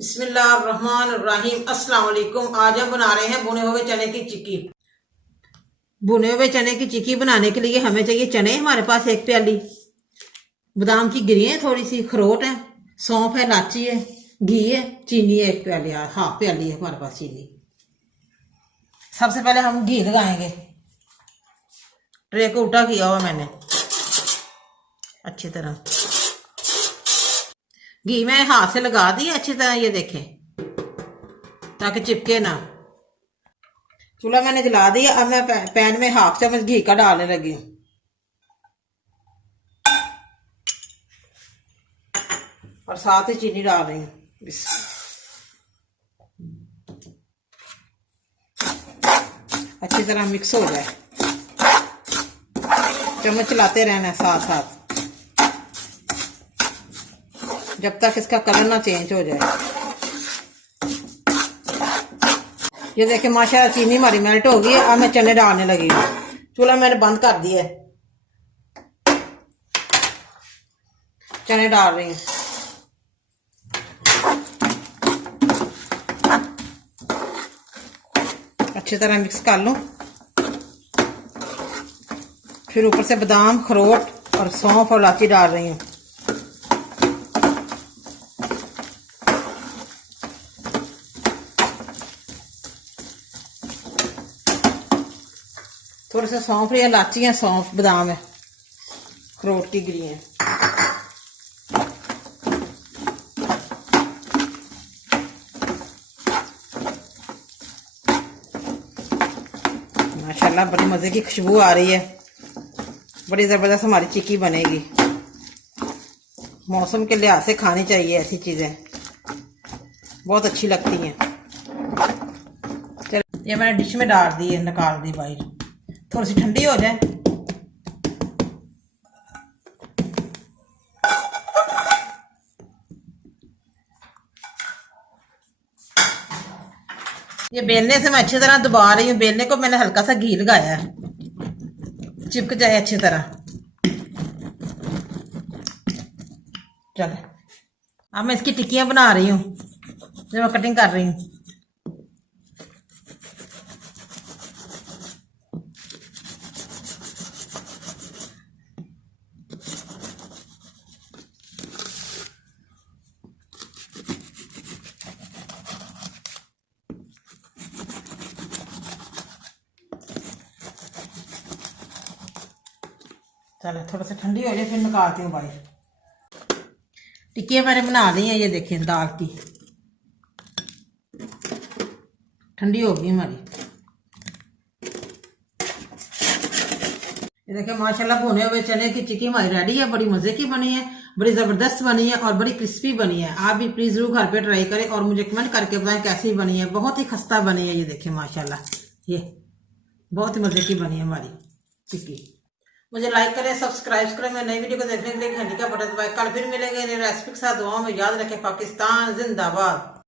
बिस्मिल्लाहिर्रहमानिर्रहीम। अस्सलाम वालेकुम। आज हम बना रहे हैं भुने हुए चने की चिक्की। भुने हुए चने की चिक्की बनाने के लिए हमें चाहिए चने, हमारे पास एक प्याली, बादाम की गिरियां थोड़ी सी, अखरोट है, सौंफ है, इलायची है, घी है, चीनी है एक प्याली, हाफ प्याली है हमारे पास चीनी। सबसे पहले हम घी लगाएंगे। ट्रे को उल्टा किया हुआ मैंने अच्छी तरह। घी मैं हाथ से लगा दी अच्छी तरह, ये देखें, ताकि चिपके ना। चूल्हा मैंने जला दिया। अब मैं पैन में हाफ चम्मच घी का डालने लगी हूँ और साथ ही चीनी डाल रही हूँ। अच्छी तरह मिक्स हो जाए, चम्मच चलाते रहना साथ साथ जब तक इसका कलर ना चेंज हो जाए। ये देखिए माशाल्लाह चीनी हमारी मेल्ट हो गई है। अब मैं चने डालने लगी हूँ। चूल्हा मैंने बंद कर दिया है, चने डाल रही हूँ। अच्छी तरह मिक्स कर लूँ। फिर ऊपर से बादाम, अखरोट और सौंफ और इलायची डाल रही हूँ। थोड़े से सौंफ है, इलायची है, सौंफ, बादाम है, अखरोट की गिरी है। माशाल्लाह बड़ी मजे की खुशबू आ रही है। बड़ी जबरदस्त हमारी चिक्की बनेगी। मौसम के लिहाज से खानी चाहिए ऐसी चीजें, बहुत अच्छी लगती हैं। चलो ये मैंने डिश में डाल दी है, निकाल दी बाहर, थोड़ी सी ठंडी हो जाए। ये बेलने से मैं अच्छी तरह दबा रही हूँ। बेलने को मैंने हल्का सा घी लगाया है, चिपक जाए अच्छी तरह। चलो अब मैं इसकी टिक्कियां बना रही हूँ, जो मैं कटिंग कर रही हूँ। चलो थोड़ा सा ठंडी हो जाए फिर निकालती हूँ बाहर। टिक्कियाँ मैंने बना ली हैं, ये देखें दाल की, ठंडी हो गई हमारी। ये देखें माशाल्लाह भुने हुए चने की चिक्की हमारी रेडी है। बड़ी मजे की बनी है, बड़ी जबरदस्त बनी है और बड़ी क्रिस्पी बनी है। आप भी प्लीज जरूर घर पे ट्राई करें और मुझे कमेंट करके बताएं कैसी बनी है। बहुत ही खस्ता बनी है। ये देखें माशाल्लाह, ये बहुत ही मजे की बनी है हमारी चिक्की। मुझे लाइक करें, सब्सक्राइब करें। मैं नई वीडियो को देखने के लिए घंटी का बटन दबाएं। कल फिर मिलेंगे नई रेसिपी के साथ। दुआओं में याद रखें। पाकिस्तान जिंदाबाद।